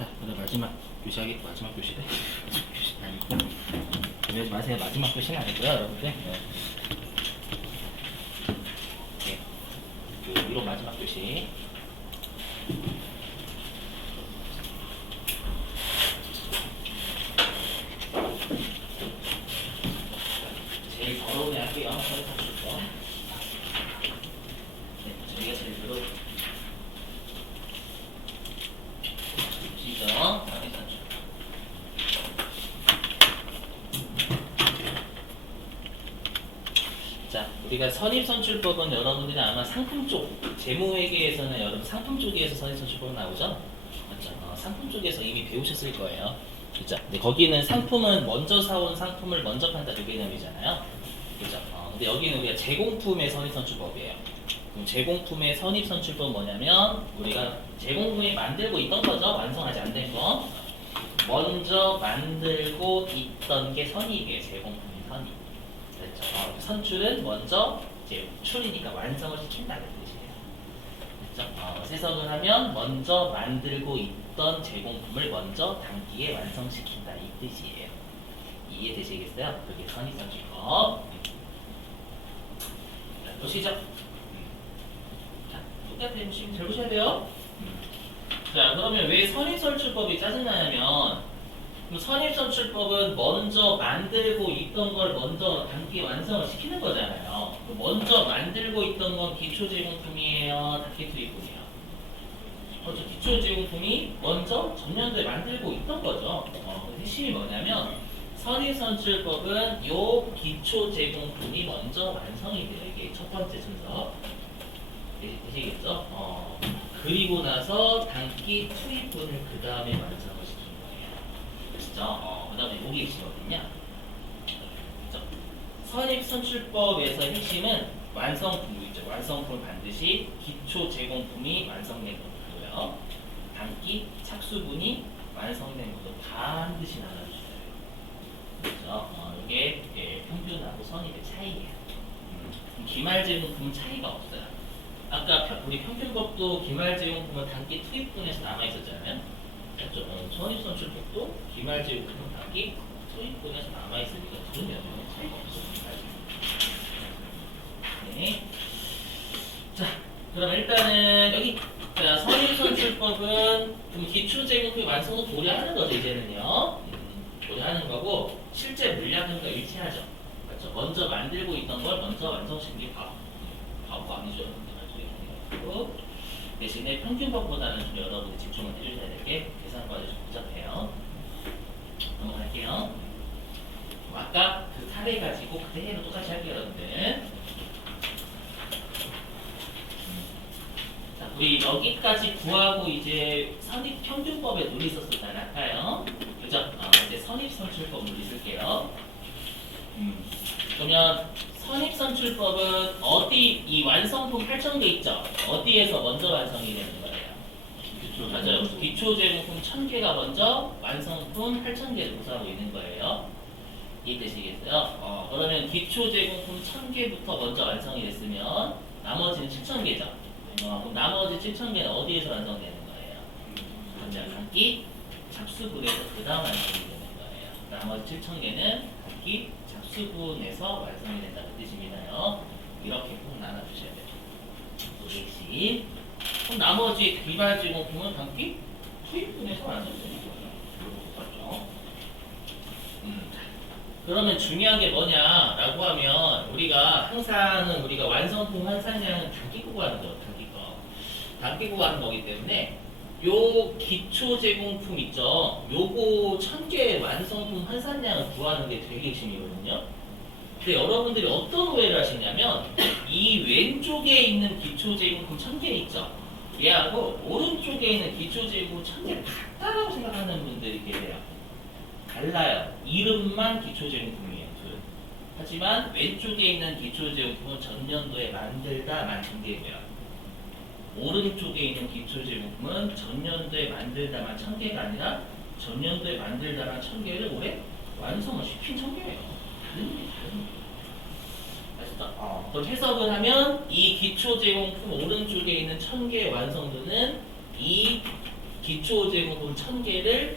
자, 그다음 마지막 교시하기 마지막 교시래. 교시 아니고. 그러지 마세요. 마지막 교시는 아니고요, 여러분들. 네. 네. 그 위로 마지막 교시. 제일 더러운 애 할게요. 네, 저희가 제일 더러운. 시죠. 자, 우리가 선입선출법은 여러분들이 아마 상품 쪽, 재무회계에서는 여러분 상품 쪽에서 선입선출법 나오죠? 맞죠? 상품 쪽에서 이미 배우셨을 거예요. 그죠? 근데 거기는 상품은 먼저 사온 상품을 먼저 판다 그 개념이잖아요. 그죠? 근데 여기는 우리가 제공품의 선입선출법이에요. 그럼 제공품의 선입선출법은 뭐냐면 우리가 제공품이 만들고 있던 거죠. 완성하지 안 된 거. 먼저 만들고 있던 게 선입이에요. 제공품이 선입. 그렇죠. 선출은 먼저 이제 출이니까 완성을 시킨다는 뜻이에요. 그렇죠. 세석을 하면 먼저 만들고 있던 제공품을 먼저 단기에 완성시킨다 이 뜻이에요. 이해되시겠어요? 그게 선입선출법. 자, 보시죠. 자, 똑같아요. 지금 잘 보셔야 돼요. 자, 그러면 왜 선입선출법이 짜증나냐면 선입선출법은 먼저 만들고 있던 걸 먼저 단기 완성을 시키는 거잖아요. 먼저 만들고 있던 건 기초제공품이에요, 단기투입품이에요. 그렇죠. 기초제공품이 먼저 전년도에 만들고 있던 거죠. 핵심이 뭐냐면 선입선출법은 요 기초제공품이 먼저 완성이 돼요. 이게 첫 번째 순서. 되시겠죠? 그리고 나서 단기 투입분을 그 다음에 완성을 시키는 거예요. 그렇죠? 그 다음에 여기 핵심이거든요. 그렇죠? 선입선출법에서 핵심은 완성품 있죠. 완성품은 반드시 기초 제공품이 완성된 것이고요. 단기 착수분이 완성된 것도 반드시 나눠주셔야 돼요. 그렇죠? 이게 평균하고 선입의 차이예요. 기말제공품은 차이가 없어요. 아까 우리 평균법도 기말제공품은 단기 투입분에서 남아있었잖아요. 그렇죠? 선입선출법도 기말제공품은 단기 투입분에서 남아있으니까 전혀 차이가 없습니다. 네. 자, 그럼 일단은 여기 선입선출법은 기초제공품의 완성도 고려하는 거죠. 이제는요. 고려하는 거고 실제 물량과 일치하죠. 그렇죠? 먼저 만들고 있던 걸 먼저 완성시키는 게 바보 아니죠. 대신에 평균법보다는 좀 여러분이 집중을 해주셔야 될 게 계산과제 좀 복잡해요. 넘어갈게요. 아까 그 사례 가지고 그대로 똑같이 할게요, 여러분들. 자, 우리 여기까지 구하고 이제 선입평균법에 논리 썼었잖아요, 아까요. 그죠? 이제 선입선출법 논리 쓸게요. 그러면 선입선출법은 어디 이 완성품 8,000개 있죠? 어디에서 먼저 완성이 되는 거예요? 맞아요. 기초제공품 1,000개가 먼저 완성품 8,000개를 구성하고 있는 거예요. 이해되시겠어요? 그러면 기초제공품 1,000개부터 먼저 완성이 됐으면 나머지는 7,000개죠. 그럼 나머지 7,000개는 어디에서 완성되는 거예요? 단기 착수분에서 그 다음 완성이 되는 거예요. 나머지 7,000개는 단기 착수분에서 완성이 된다는 뜻입니다요. 이렇게 꼭 나눠주셔야 돼요. 핵심. 그럼 나머지 기말제공품은 단기 투입분에서 완성되는 거예요. 그렇죠? 그러면 중요한 게 뭐냐라고 하면 우리가 항상은 우리가 완성품 환산량은 단기 구하는 거죠. 단기 거. 단기 구하는 거기 때문에 요 기초 제공품 있죠. 요거 1,000개 완성품 환산량을 구하는 게 되게 핵심이거든요. 근데 여러분들이 어떤 오해를 하시냐면 이 왼쪽에 있는 기초 제공품 1,000개 있죠. 얘하고 오른쪽에 있는 기초 제공품 1,000개 같다라고 생각하는 분들이 계세요. 달라요. 이름만 기초 제공품이에요. 하지만 왼쪽에 있는 기초 제공품은 전년도에 만들다 만든 게고요. 오른쪽에 있는 기초 제공품은 전년도에 만들다만 1,000개가 아니라 전년도에 만들다만 1,000개를 올해 완성을 시킨 1,000개예요. 다른 게 다른 거예요. 그럼 해석을 하면 이 기초 제공품 오른쪽에 있는 1,000개의 완성도는 이 기초 기초 제공품 1000개를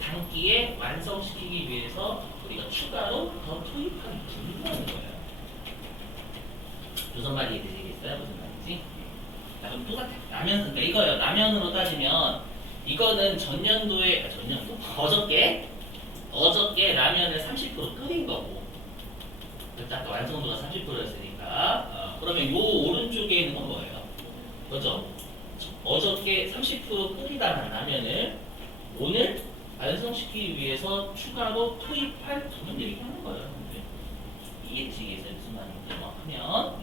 단기에 완성시키기 위해서 우리가 추가로 더 투입하는 분류하는 거예요. 무슨 말이 되시겠어요? 무슨 말인지? 자, 그럼 똑같아. 라면, 그러니까 이거예요. 라면으로 따지면 이거는 전년도? 어저께 라면을 30% 끓인 거고. 그러니까 아까 완성도가 30%였으니까. 그러면 요 오른쪽에 있는 건 뭐예요? 그죠? 어저께 30% 끓이다 라면을 오늘 완성시키기 위해서 추가로 투입할 돈을 얘기하는 거예요. 이해되시겠어요? 무슨 말인지 하면.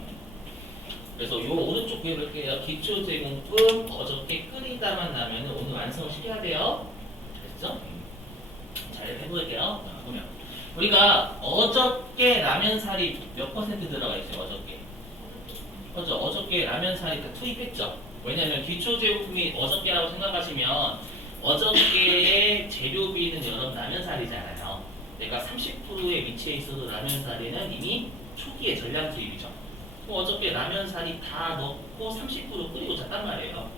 그래서 요 오른쪽 그려볼게요. 기초 제공품 어저께 끓이다만 라면은 오늘 완성시켜야 돼요. 됐죠? 잘 해볼게요. 보면 우리가 어저께 라면살이 몇 퍼센트 들어가 있어요? 어저께. 그죠? 어저께 라면살이 다 투입했죠. 왜냐면 기초 제공품이 어저께라고 생각하시면 어저께의 재료비는 여러분 라면살이잖아요. 내가 30%에 위치해 있어도 라면살에는 이미 초기에 전량 투입이죠. 어저께 라면살이 다 넣고 30% 끓이고 잤단 말이에요.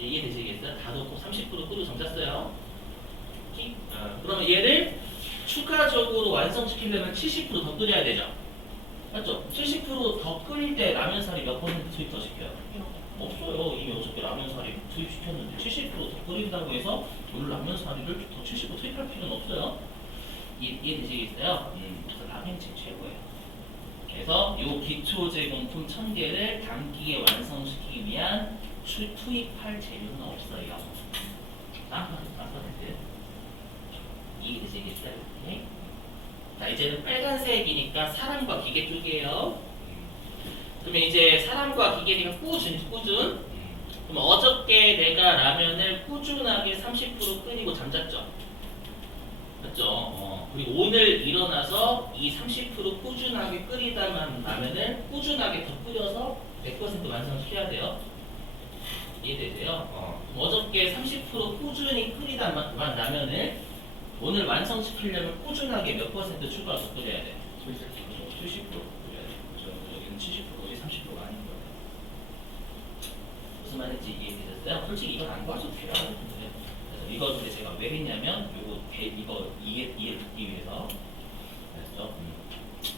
이해되시겠어요? 다 넣고 30% 끓이고 잠잤어요. 그러면 얘를 추가적으로 완성시키려면 70%더 끓여야 되죠. 맞죠? 70%더 끓일 때 라면살이 몇 퍼센트 투입 더 시켜요? 없어요. 이미 어저께 라면살이 투입시켰는데 70%더 끓인다고 해서 오늘 라면살이를 더 70% 투입할 필요는 없어요. 이해되시겠어요? 그래서 라면이 최고예요. 그래서 이 기초 제공품 1000개를 단기에 완성시키기 위한 투입할 재료는 없어요. 이해되시겠어요? 네? 자, 이제는 빨간색이니까 사람과 기계 쪽이에요. 그러면 이제 사람과 기계니까 꾸준. 그럼 어저께 내가 라면을 꾸준하게 30% 끓이고 잠잤죠? 맞죠? 그리고 오늘 일어나서 이 30% 꾸준하게 끓이다만 라면을 꾸준하게 더 끓여서 100% 완성시켜야 돼요. 이해되세요? 어저께 30% 꾸준히 끓이다만 라면을 오늘 완성시키려면 꾸준하게 몇 퍼센트 추가해서 끓여야 돼? 70% 끓여야 돼. 여기는 70%에 30%가 아닌 거예요. 무슨 말인지 이해되셨어요? 솔직히 이건 안 봐도 돼요. 그래서 이거를 제가 왜 했냐면 이거 이해받기 위해서. 그래서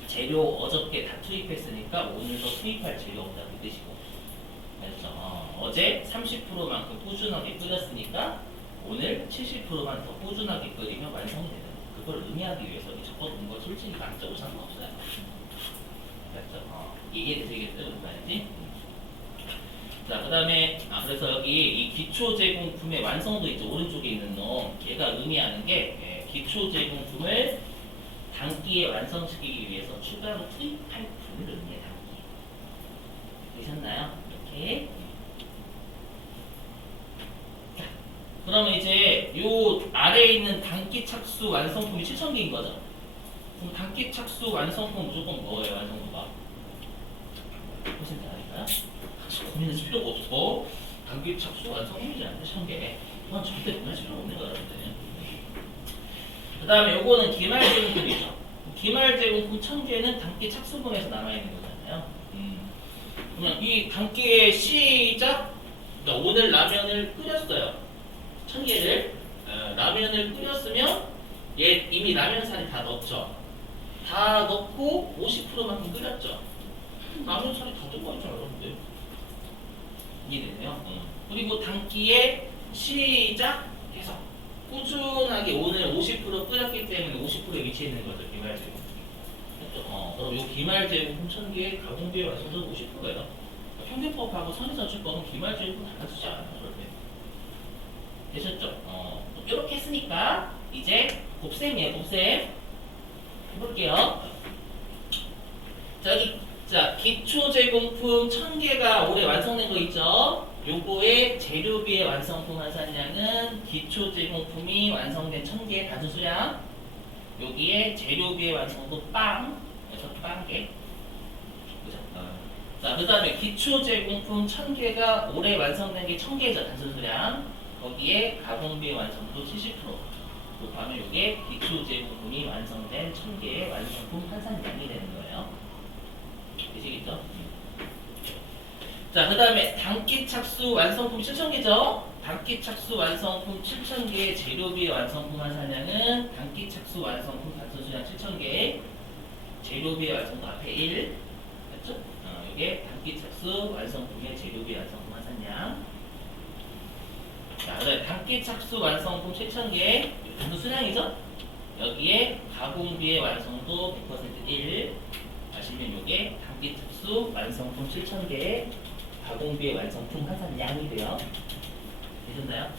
재료 어저께 다 투입했으니까 오늘 더 투입할 재료 없다 그 뜻이고. 그래서 어제 30%만큼 꾸준하게 끓였으니까 오늘 70%만 더 꾸준하게 끓이면 완성이 되는 거예요. 그걸 의미하기 위해서 적어둔 거 솔직히 만점은 상관없어요. 그래서 이해되시겠어요? 무슨 말인지? 자, 그 다음에 그래서 여기 이 기초 제공품의 완성도 있죠. 오른쪽에 있는 놈. 얘가 의미하는 게 기초 제공품을 단기에 완성시키기 위해서 추가로 투입할 분을 의미해요. 단기. 되셨나요? 이렇게. 자, 그러면 이제 요 아래에 있는 단기 착수 완성품이 7000개인 거죠. 그럼 단기 착수 완성품 무조건 뭐예요? 완성도가? 퍼센트 아닐까요? 고민할 필요가 없어. 단기 착수 완성품이잖아요. 1000개. 그건 절대 고민할 필요가 없는 거라는데. 그 다음에 요거는 기말 제공품이죠. 기말 제공품 1000개는 단기 착수분에서 남아있는 거잖아요. 그러면 이 단기의 시작, 그러니까 오늘 라면을 끓였어요. 1000개를 라면을 끓였으면 얘 이미 라면살이 다 넣었죠. 다 넣고 50%만큼 끓였죠. 라면살이 다 들어가있잖아요, 여러분들. 이해되네요. 그리고 단기에 시작해서 꾸준하게 오늘 50% 끓였기 때문에 50%에 위치해 있는 거죠. 기말 제공. 그럼 이 기말 제공 1000개의 가공비의 완성도 50%예요. 평균법하고 선의선출법은 기말 제공 달라지지 않아요. 절대. 되셨죠? 이렇게 했으니까 이제 곱셈이에요. 곱셈 해볼게요. 자, 기초 제공품 1000개가 올해 완성된 거 있죠? 요거의 재료비의 완성품 환산량은 기초 제공품이 완성된 1000개의 단수 수량. 여기에 재료비의 완성도 빵. 그래서 빵개. 그죠? 자, 그 다음에 기초 제공품 1000개가 올해 완성된 게 1000개죠. 단수 수량. 거기에 가공비의 완성도 70%. 그 다음에 이게 기초 제공품이 완성된 1000개의 완성품 환산량이 되는 거예요. 되시겠죠? 자, 그 다음에 단기 착수 완성품이 7000개죠? 단기 착수 완성품 7,000개, 재료비 완성품 환산량은 단기 착수 완성품 단순 수량 7,000개, 재료비 완성품 앞에 1, 맞죠? 이게 단기 착수 완성품의 재료비 완성품 환산량. 자, 그다음에 단기 착수 완성품 7,000개, 단순 수량이죠? 여기에 가공비의 완성도 100% 1. 하시면 이게 단기 착수 완성품 7,000개, 가공비의 완성품 환산량이 돼요. 되셨나요?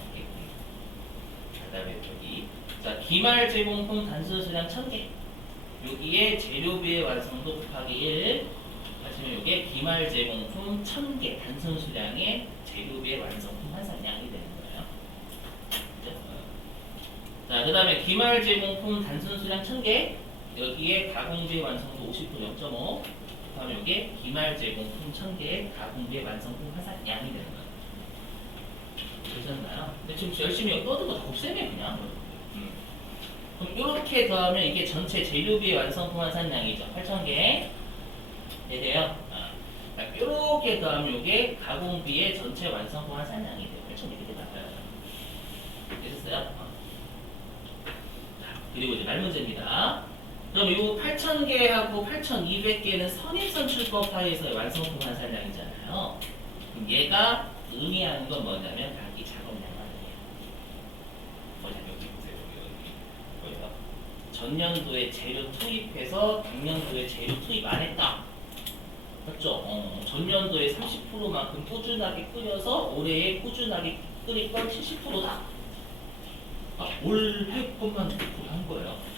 그 다음에 여기 자 기말 제공품 단순 수량 1000개, 여기에 재료비의 완성도 곱하기 1 하시면 이게 기말 제공품 1000개 단순 수량의 재료비의 완성품 환산량이 되는 거예요. 그죠? 자, 그 다음에 기말 제공품 단순 수량 1000개, 여기에 가공비의 완성도 50% 0.5 하면 이게 기말 제공품 1000개 가공비의 완성품 환산량이 되는 거예요. 되셨나요? 근데 지금 열심히 여기 떠든 거 다 곱셈이에요 그냥. 그럼 이렇게 더하면 이게 전체 재료비의 완성품 환산량이죠. 8,000개 돼요. 이렇게 더하면 이게 가공비의 전체 완성품 환산량이 돼요. 8,000개 이렇게 나와요. 되셨어요? 그리고 이제 말문제입니다. 그럼 이 8,000개하고 8,200개는 선입선출법 하에서의 완성품 환산량이잖아요. 그럼 얘가 의미하는 건 뭐냐면 단기 작업량을 의미해요. 여기 보세요. 여기 보여요. 전년도에 재료 투입해서 작년도에 재료 투입 안 했다. 맞죠? 전년도에 30%만큼 꾸준하게 끓여서 올해에 꾸준하게 끓일 건 70%다. 올해 것만 100%한 거예요.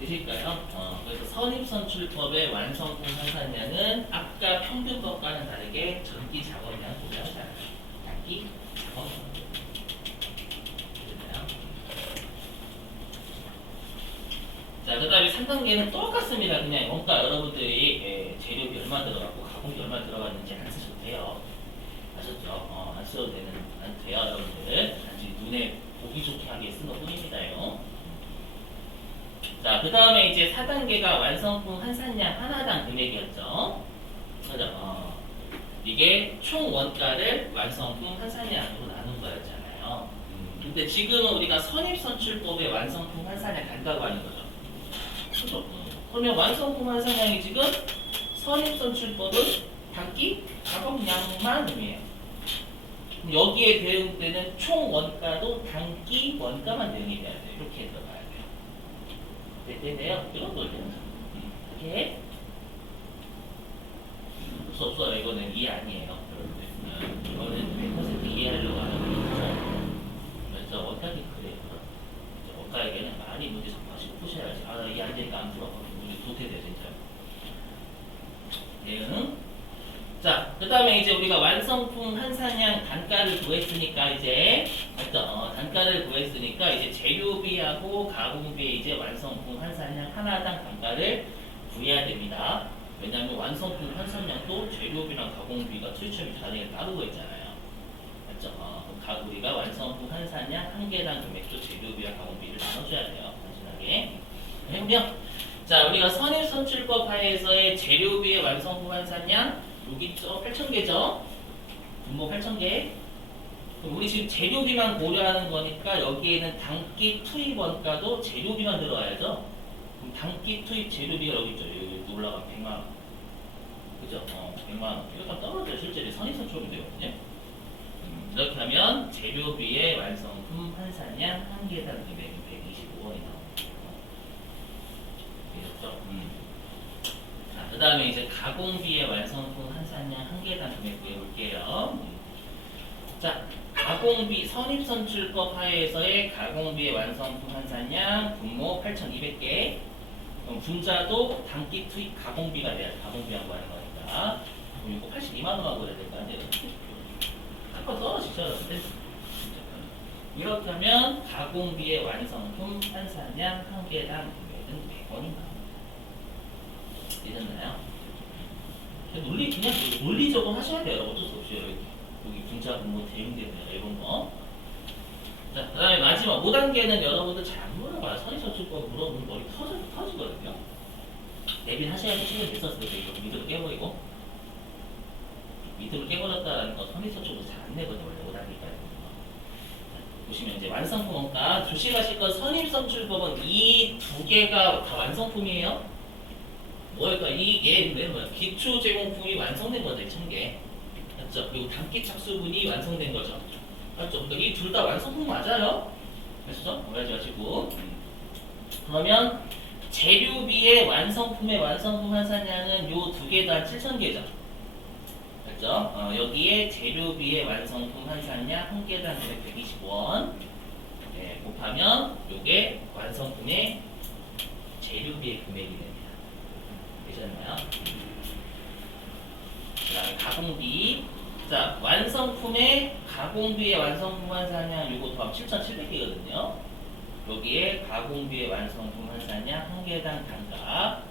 되실까요? 그래서 선입선출법의 완성품 환산량은 아까 평균법과는 다르게 전기 작업량을 고려하잖아요. 단기 작업량. 됐나요? 자, 그 다음에 3단계는 똑같습니다. 그냥 원가 여러분들이 재료비 얼마 들어갔고 가공비 얼마 들어갔는지 안 쓰셔도 돼요. 아셨죠? 안 써도 안 돼요, 여러분들. 단지 눈에 보기 좋게 하게 쓴 것 뿐입니다요. 자, 그 다음에 이제 4단계가 완성품 환산량 하나당 금액이었죠. 그죠? 이게 총 원가를 완성품 환산량으로 나눈 거였잖아요. 근데 지금은 우리가 선입선출법의 완성품 환산량 간다고 하는 거죠. 그죠? 그러면 완성품 환산량이 지금 선입선출법은 단기 작업량만 의미해요. 여기에 대응되는 총 원가도 단기 원가만 대응이 돼야 돼요. 이렇게 들어가야 돼요. 되네요. 이런 걸 이렇게 없어요. 이거는 이해 아니에요. 이거는 100% 이해하려고 하는 거죠. 그래서 원가기 그래요. 원가에게는 많이 문제 접하시고 푸셔야지. 나 이해 안 되니까 안 풀어. 우리 도태돼 진짜. 대응. 자, 그 다음에 이제 우리가 완성품 환산량 단가를 구했으니까 이제 단가를 구했으니까 이제 재료비하고 가공비의 이제 완성품 환산량 하나당 단가를 구해야 됩니다. 왜냐하면 완성품 환산량도 재료비랑 가공비가 출처비 단위가 따르고 있잖아요. 맞죠? 그럼 우리가 완성품 환산량 한 개당 금액도 재료비와 가공비를 나눠줘야 돼요. 단순하게. 해보면 자, 우리가 선입선출법 하에서의 재료비의 완성품 환산량 여기 있죠? 8,000개죠? 분모 8,000개. 그럼 우리 지금 재료비만 고려하는 거니까 여기에는 단기 투입 원가도 재료비만 들어가야죠? 그럼 단기 투입 재료비가 여기 있죠? 여기 올라가면 100만원. 그죠? 100만원. 이거 떨어져요. 실제로 선입선출법이 되거든요. 이렇게 하면 재료비의 완성품 환산량 한 개당 금액이 125원이 나옵니다. 되셨죠? 그 다음에 이제 가공비의 완성품 환산량 한 개당 금액 구해볼게요. 자, 가공비 선입선출법 하에서의 가공비의 완성품 환산량 분모 8,200개. 그럼 분자도 단기 투입 가공비가 돼야 가공비하고 하는 거니까. 그럼 이거 82만원하고 그래야 될까? 아까 떨어지죠? 이렇게 하면 가공비의 완성품 환산량 한 개당 금액은 100원입니다. 이해됐나요? 그냥 논리적으로 하셔야 돼요. 어쩔 수 없어요. 여기 분자 분모 대응되네요. 이런 거. 자, 그 다음에 마지막 5단계는 여러분들 잘 안 물어봐요. 선입선출법 물어보면 머리 터지거든요. 내빈 하셔야지 시간이 있었어요. 이거 밑으로 깨버리고. 밑으로 깨버렸다는 거 선입선출법 잘 안 내거든요. 원래 5단계까지. 보시면 이제 완성품 원가 조심하실 건 선입선출법은 이 두 개가 다 완성품이에요. 뭐일까? 얘는 뭐야? 기초 제공품이 완성된 거죠, 1000개. 맞죠? 그리고 단기 착수분이 완성된 거죠. 맞죠? 그러니까 이 둘 다 완성품 맞아요. 그렇죠? 오해하지 마시고. 그러면 재료비의 완성품의 완성품 환산량은 요 두 개 다 7000개죠. 맞죠? 여기에 재료비의 완성품 환산량 한 개당 120원 곱하면 요게 완성품의 재료비의 금액이 됩니다. 되셨나요? 그 다음에 가공비. 자, 완성품의 가공비의 완성품 환산량 요거 더하면 7,700개거든요. 여기에 가공비의 완성품 환산량 한 개당 단가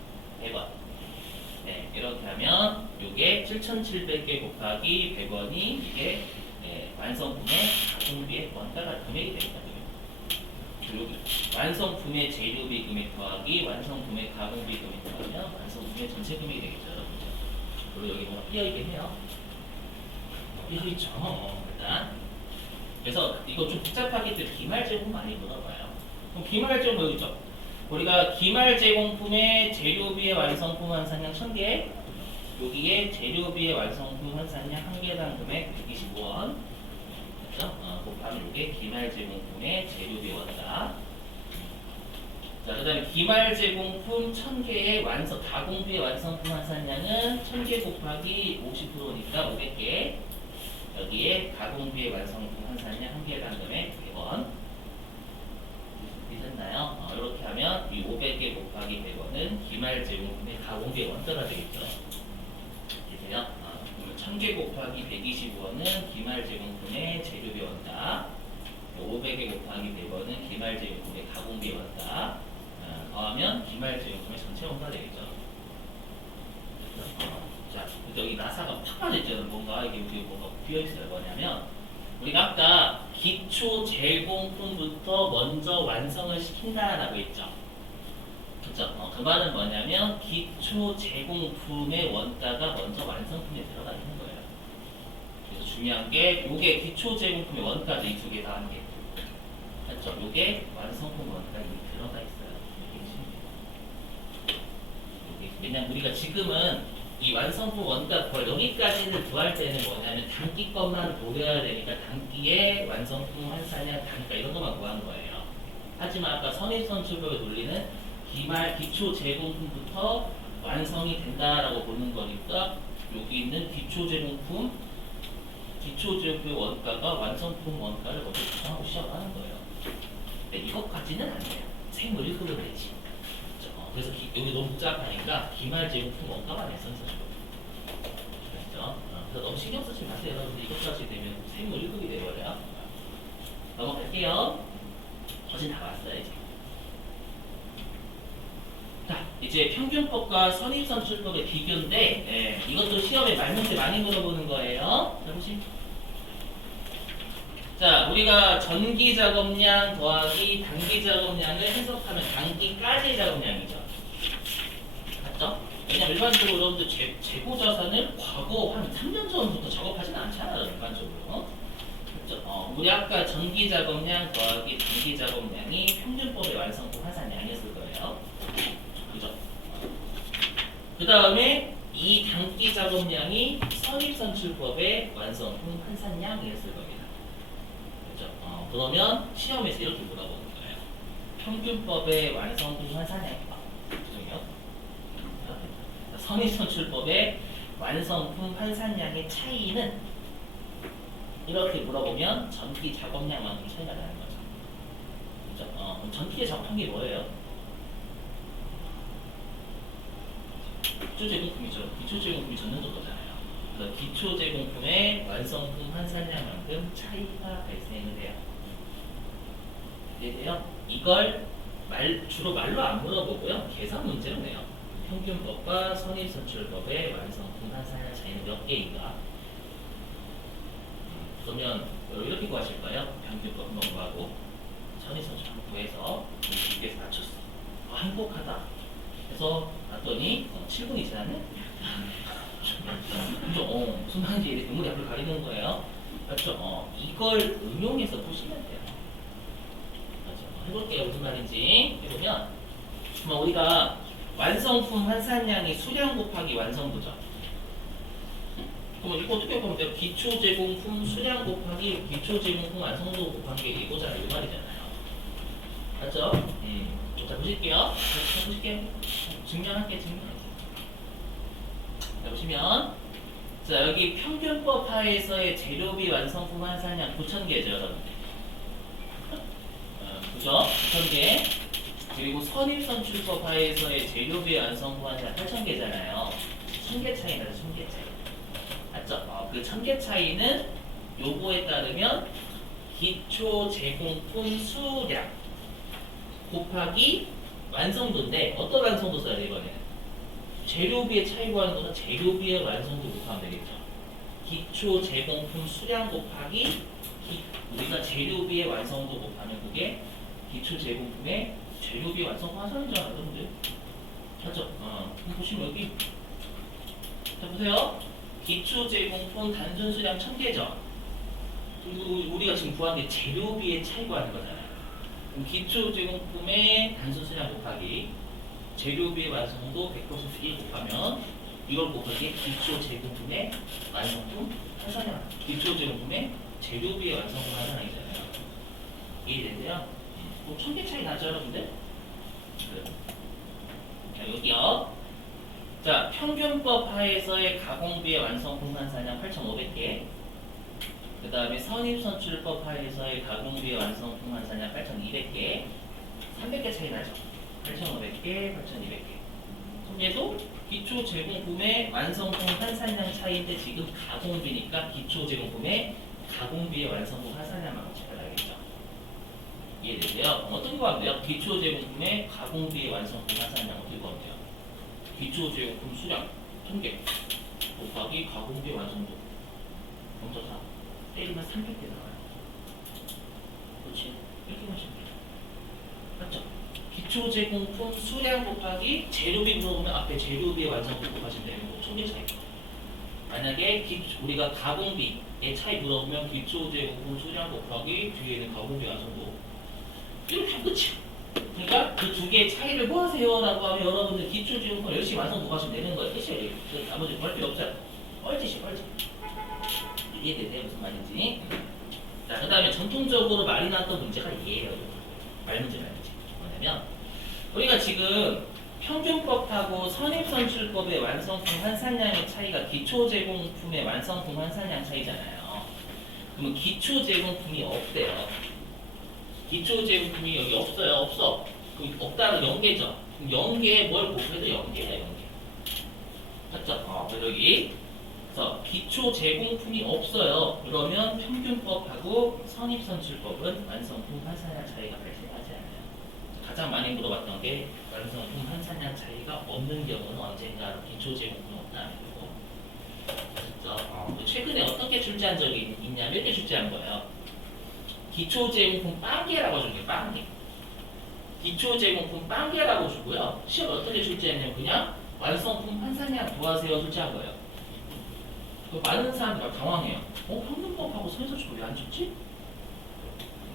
100원. 네, 이렇게 하면 요게 7,700개 곱하기 100원이 이게 완성품의 가공비의 원가가 금액이 됩니다. 여기 완성품의 재료비 금액 더하기 완성품의 가공비 금액 더하면 완성품의 전체 금액이 되겠죠. 그리고 여기 뭐가 삐어있게 해요. 삐어있죠. 일단 그래서 이거 좀 복잡하기 때문에 기말 제공 많이 물어봐요. 그럼 기말 제공 여기 있죠. 우리가 기말 제공품의 재료비의 완성품 환산량 1000개 여기에 재료비의 완성품 환산량 한 개당 금액 125원 그렇죠? 곱하면 이게 기말 제공품의 재료비 원가. 자, 그 다음에 기말 제공품 1000개의 가공비의 완성품 환산량은 1000개 곱하기 50%니까 500개. 여기에 가공비의 완성품 환산량 한 개당 금액 100원. 되셨나요? 이렇게 하면 이 500개 곱하기 100원은 기말 제공품의 가공비의 원가가 되겠죠. 되세요? 1000개 곱하기 125원은 기말 제공품의 재료비 원가, 500개 곱하기 100원은 기말 제공품의 가공비 원가, 더하면 기말 제공품의 전체 원가가 되겠죠. 자, 여기 나사가 팍 빠져있잖아요. 뭔가 이게 뭔가 비어있어요. 뭐냐면 우리가 아까 기초 제공품부터 먼저 완성을 시킨다라고 했죠. 그렇죠? 그 말은 뭐냐면 기초 제공품의 원가가 먼저 완성품에 들어가 있는 거예요. 그래서 중요한 게 요게 기초 제공품의 원가죠. 이 두 개 다 한 개. 그렇죠? 요게 완성품 원가가 이미 들어가 있어요. 왜냐면 우리가 지금은 이 완성품 원가 여기까지는 구할 때는 뭐냐면 단기 것만 보여야 되니까 단기의 완성품 환산량 단가 이런 것만 구하는 거예요. 하지만 아까 선입선출법에 돌리는 기말 기초 제공품부터 완성이 된다라고 보는 거니까 여기 있는 기초 제공품 원가가 완성품 원가를 먼저 구성하고 시작하는 거예요. 네, 이것까지는 안 돼요. 생물 1급은 되지. 그래서 여기 너무 복잡하니까 기말 제공품 원가만 해서 그렇죠? 그래서 너무 신경 쓰지 마세요. 여러분들 이것까지 되면 생물 1급이 되어버려요. 넘어갈게요. 거진 다 왔어요 이제. 자, 이제 평균법과 선입선출법의 비교인데 이것도 시험에 말문제 많이 물어보는 거예요. 자, 보시면. 자, 우리가 전기 작업량 더하기 단기 작업량을 해석하면 단기까지 작업량이죠. 맞죠? 왜냐면 일반적으로 여러분들 재고 자산을 과거 한 3년 전부터 작업하지는 않잖아요. 일반적으로. 그렇죠? 우리 아까 전기 작업량 더하기 단기 작업량이 평균법의 완성품 환산량이었을 거예요. 그죠? 그 다음에 이 단기 작업량이 선입선출법의 완성품 환산량이었을 겁니다. 그렇죠? 그러면 시험에서 이렇게 물어보는 거예요. 평균법의 완성품 환산량. 선입선출법의 완성품 환산량의 차이는 이렇게 물어보면 전기 작업량만큼 차이가 나는 거죠. 그렇죠? 그럼 전기에 작업한 게 뭐예요? 기초제공품이죠. 기초제공품이 전년도 거잖아요. 그래서 기초제공품의 완성품 환산량만큼 차이가 발생을 해요. 이해돼요? 이걸 주로 말로 안 물어보고요. 계산 문제로 내요. 평균법과 선입선출법의 완성품 환산량 차이는 몇 개인가? 그러면 이렇게 구하실 거예요. 평균법 한번 구하고 선입선출법 구해서 두 개에서 맞췄어. 행복하다. 그래서 봤더니 7분이 지났네? 그죠? 무슨 말인지 눈물이 앞을 가리는 거예요. 그렇죠? 이걸 응용해서 보시면 돼요. 해볼게요. 무슨 말인지 해보면 우리가 완성품 환산량이 수량 곱하기 완성도죠. 그럼 이거 어떻게 보면 돼요? 기초 제공품 수량 곱하기 기초 제공품 완성도 곱하기 이거잖아요. 이 말이잖아요. 맞죠? 자 보실게요. 자 보실게요. 증명할게. 자 보시면 자 여기 평균법 하에서의 재료비 완성품 환산량 9,000개죠 여러분. 그죠? 9,000개. 그리고 선입선출법 하에서의 재료비 완성품 환산량 8,000개잖아요. 1,000개 차이 나죠. 1,000개 차이. 맞죠? 그 1,000개 차이는 요거에 따르면 기초 제공품 수량 곱하기 완성도인데 어떤 완성도 써야 돼 이번에는? 재료비의 차이 구하는 거는 재료비의 완성도 곱하면 되겠죠. 기초 제공품 수량 곱하기 우리가 재료비의 완성도 곱하면 그게 기초 제공품의 재료비 완성도 하잖아요, 여러분들. 맞죠? 그럼 보시면 여기 자 보세요. 기초 제공품 단순 수량 1,000개죠. 그리고 우리가 지금 구한 게 재료비의 차이 구하는 거잖아요. 그럼 기초 제공품의 단순 수량 곱하기 재료비의 완성도 100% 1 곱하면 이걸 곱하기 기초 제공품의 완성품 환산량. 기초 제공품의 재료비의 완성품 환산량이잖아요. 이해되세요? 1,000개 차이 나죠, 여러분들? 자, 여기요. 자, 평균법 하에서의 가공비의 완성품 환산량 8,500개. 그 다음에 선입선출법 하에서의 가공비의 완성품 환산량 8,200개. 300개 차이 나죠. 8,500개, 8,200개. 그럼 얘도 기초 제공품의 완성품 환산량 차이인데 지금 가공비니까 기초 제공품의 가공비의 완성품 환산량만 찾아야겠죠. 이해되세요? 어떻게 구하면 돼요? 기초 제공품의 가공비의 완성품 환산량 어떻게 구하면 돼요? 기초 제공품 수량 1,000개 곱하기 가공비 완성도 먼저 다 때리면 300개 나와요. 그렇지? 이렇게 하시면 돼요. 맞죠? 기초 제공품 수량 곱하기 재료비 물어보면 앞에 재료비의 완성도 곱하시면 되는 거 1,000개 차이. 만약에 우리가 가공비의 차이 물어보면 기초 제공품 수량 곱하기 뒤에는 가공비 완성도 이렇게 하면 끝이야. 그러니까 그 두 개의 차이를 뭐 하세요? 라고 하면 여러분들 기초 제공품 열심히 완성 곱하시면 되는 거예요. 끝이에요. 나머지 볼 필요 없어요. 뻘짓이. 이해되세요? 무슨 말인지. 자, 그 다음에 전통적으로 말이 나왔던 문제가 이해예요. 말문제. 뭐냐면 우리가 지금 평균법하고 선입선출법의 완성품 환산량의 차이가 기초 제공품의 완성품 환산량 차이잖아요. 그러면 기초 제공품이 없대요. 기초 제공품이 여기 없어요. 없어. 그럼 없다는 0개죠. 그럼 0개에 뭘 곱해도 0개야. 0개. 맞죠? 그래서 여기 그래서 기초 제공품이 없어요. 그러면 평균법하고 선입선출법은 완성품 환산량 차이가 발생하지 않아요. 가장 많이 물어봤던 게 완성품 환산량 차이가 없는 경우는 언젠가 기초 제공품 없다는 거고. 그렇죠? 최근에 어떻게 출제한 적이 있냐면 이렇게 출제한 거예요. 기초 제공품 빵개라고 준 게 빵개. 기초 제공품 빵개라고 주고요. 시험에 어떻게 출제했냐면 그냥 완성품 환산량 구하세요 출제한 거예요. 많은 사람들이 당황해요. 평균법하고 선입선출법 왜 안 줬지?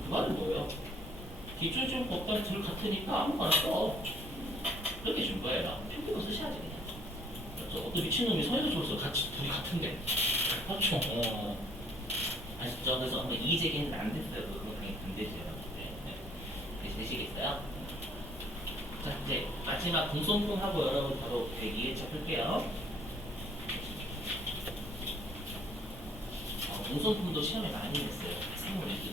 그 말은 뭐예요? 기초 제공법과 둘 같으니까 아무거나 써. 그렇게 준 거예요. 평균법 쓰셔야지 그냥. 그렇죠? 어떤 미친놈이 선입선출법 같이 둘이 같은데. 그렇죠. 아시죠? 그래서 한번 이의제기는 안 됐어요. 그건 당연히 안 되죠. 네. 되시겠어요? 자, 이제 마지막 공성품하고 여러분 바로 102회차 풀게요. 공성품도 시험에 많이 냈어요. 생물이기.